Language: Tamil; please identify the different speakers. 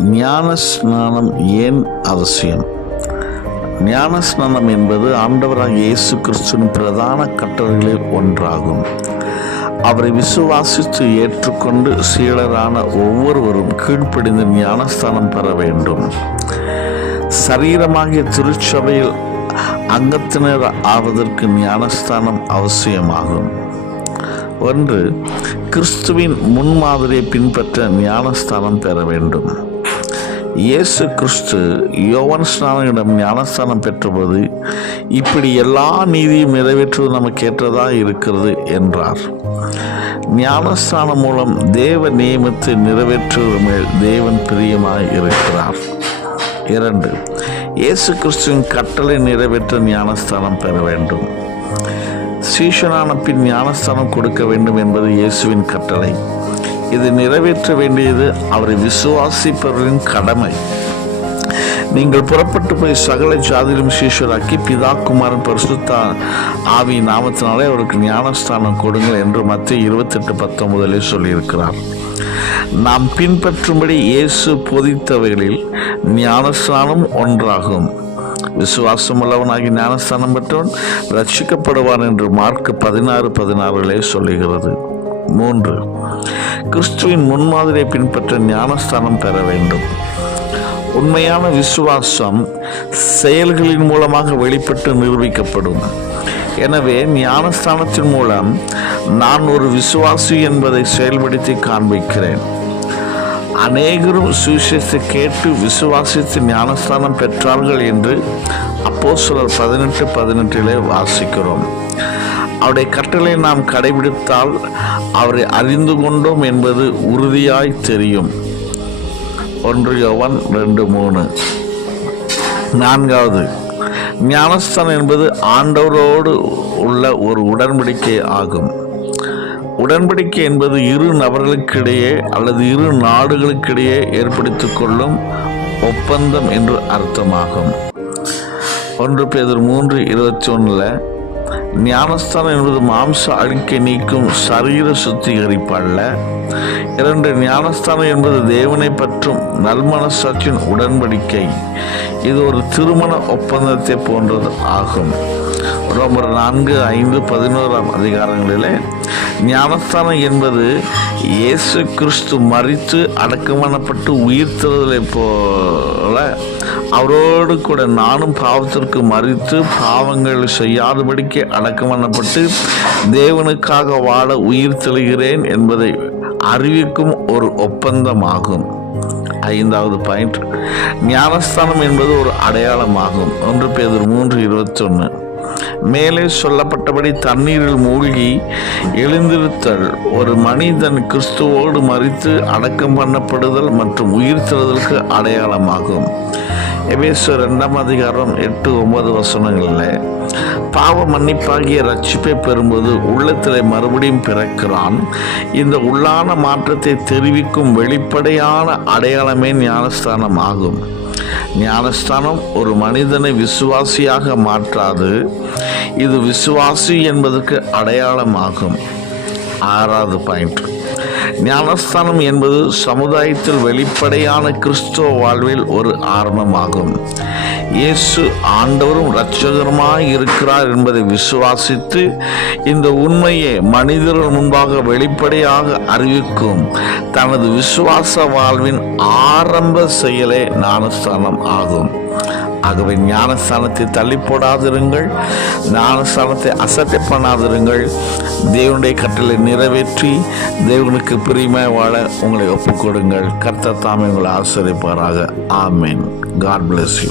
Speaker 1: ஞான ஸ்நானம் ஏன் அவசியம்? ஞானஸ்நானம் என்பது ஆண்டவராக இயேசு கிறிஸ்துவின் பிரதான கட்டளைகளில் ஒன்றாகும். அவரை விசுவாசித்து ஏற்றுக்கொண்டு சீடரான ஒவ்வொருவரும் கீழ்ப்படிந்து ஞானஸ்தானம் பெற வேண்டும். சரீரமாகிய திருச்சபையில் அங்கத்தினர் ஆவதற்கு ஞானஸ்தானம் அவசியமாகும். ஒன்று கிறிஸ்துவின் முன்மாதிரியை பின்பற்ற ஞானஸ்தானம் பெற வேண்டும். இயேசு கிறிஸ்து யோவன் ஸ்நானனிடம் ஞானஸ்தானம் பெற்றபோது இப்படி எல்லா நீதியும் நிறைவேற்றுவது நமக்கு ஏற்றதாக இருக்கிறது என்றார். ஞானஸ்தானம் மூலம் தேவ நியமத்தை நிறைவேற்றுவது மேல் தேவன் பிரியமாய் இருக்கிறார். இரண்டு இயேசு கிறிஸ்துவின் கட்டளை நிறைவேற்ற ஞானஸ்தானம் பெற வேண்டும். சீஷனான பின் ஞானஸ்தானம் கொடுக்க வேண்டும் என்பது இயேசுவின் கட்டளை. இது நிறைவேற்ற வேண்டியது அவரை விசுவாசிப்பவர்களின் கடமை. நீங்கள் புறப்பட்டு போய் சகல ஜாதியிலும் சீஷராக்கி பிதா குமாரன் பரிசுத்தா ஆவி நாமத்தினாலே அவருக்கு ஞானஸ்தானம் கொடுங்கள் என்று மத்திய இருபத்தெட்டு பத்தொன்பதிலே சொல்லியிருக்கிறார். நாம் பின்பற்றும்படி இயேசு பொதித்தவைகளில் ஞானஸ்தானம் ஒன்றாகும். விசுவாசம் உள்ளவனாகி ஞானஸ்தானம் பெற்றவன் ரட்சிக்கப்படுவான் என்று மார்க் பதினாறு பதினாறிலே சொல்லுகிறது. மூன்று. கிறிஸ்துவின் முன்மாதிரியை பின்பற்ற ஞானஸ்தானம் பெற வேண்டும். உண்மையான விசுவாசம் செயல்களின் மூலமாக வெளிப்பட்டு நிரூபிக்கப்படும். எனவே ஞானஸ்தானத்தின் மூலம் நான் ஒரு விசுவாசி என்பதை செயல்படுத்தி காண்பிக்கிறேன். அநேகரும் சுவிசேஷத்தை கேட்டு விசுவாசித்து ஞானஸ்தானம் பெற்றார்கள் என்று அப்போ சிலர் பதினெட்டு பதினெட்டிலே வாசிக்கிறோம். அவருடைய கட்டளை நாம் கடைபிடித்தால் அவரை அறிந்து கொண்டோம் என்பது உறுதியாய் தெரியும். ஒன்று யோவன் ரெண்டு மூணு. நான்காவது. ஞானஸ்தானம் என்பது ஆண்டவரோடு உள்ள ஒரு உடன்படிக்கை ஆகும். உடன்படிக்கை என்பது இரு நபர்களுக்கிடையே அல்லது இரு நாடுகளுக்கிடையே ஏற்படுத்திக் கொள்ளும் ஒப்பந்தம் என்று அர்த்தமாகும். ஒன்று பேதர் மூன்று இருபத்தி ஒன்றில் ஞானஸ்தானம் என்பது மாம்ச அழுக்கை நீக்கும் சரீர சுத்திகரிப்பு அல்ல இரண்டு ஞானஸ்தானம் என்பது தேவனை பற்றும் நல்மனசாட்சியின் உடன்படிக்கை. இது ஒரு திருமண ஒப்பந்தத்தை போன்றது ஆகும். ரோமர் நான்கு ஐந்து பதினோராம் அதிகாரங்களிலே ஞானஸ்தானம் என்பது இயேசு கிறிஸ்து மறித்து அடக்கமானப்பட்டு உயிர்த்தெழுதலை போல அவரோடு கூட நானும் பாவத்திற்கு மறித்து பாவங்கள் செய்யாதபடிக்கு அடக்கமானப்பட்டு தேவனுக்காக வாழ உயிர் தெழுகிறேன் என்பதை அறிவிக்கும் ஒரு ஒப்பந்தமாகும். ஐந்தாவது பாயிண்ட் ஞானஸ்தானம் என்பது ஒரு அடையாளமாகும். ஒன்று பேர் மூன்று இருபத்தொன்று மேலே சொல்லப்பட்டபடி தண்ணீரில் மூழ்கி எழுந்திருத்தல். ஒரு மனிதன் கிறிஸ்துவோடு மறித்து அடக்கம் பண்ணப்படுதல் மற்றும் உயிர்த்தெழுதலுக்கு அடையாளமாகும். எபேசர் ரெண்டாம் அதிகாரம் எட்டு ஒன்பது வசனங்களில் பாவ மன்னிப்பாகிய ரட்சிப்பை பெறும்போது உள்ளத்தில் மறுபடியும் பிறக்கிறான். இந்த உள்ளான மாற்றத்தை தெரிவிக்கும் வெளிப்படையான அடையாளமே ஞானஸ்தானம் ஆகும் ஞானஸ்தானம் ஒரு மனிதனை விசுவாசியாக மாற்றாது. இது விசுவாசி என்பதற்கு அடையாளமாகும். ஆறாவது பாயிண்ட் ஞானஸ்தானம் என்பது சமுதாயத்தில் வெளிப்படையான கிறிஸ்துவ வாழ்வில் ஒரு ஆரம்பமாகும். இயேசு ஆண்டவரும் இரட்சகருமாய் இருக்கிறார் என்பதை விசுவாசித்து இந்த உண்மையை மனிதர்கள் முன்பாக வெளிப்படையாக அறிவிக்கும் தனது விசுவாச வாழ்வின் ஆரம்ப செயலே ஞானஸ்தானம் ஆகும். ஆகவே ஞானஸ்தானத்தை தள்ளி போடாதிருங்கள் ஞானஸ்தானத்தை அசட்டை பண்ணாதிருங்கள். தேவனுடைய கட்டளை நிறைவேற்றி தேவனுக்கு பிரியமாக வாழ உங்களை ஒப்புக்கொடுங்கள். கர்த்த தாமே உங்களை ஆசிரியப்பாராக ஆமேன். God bless you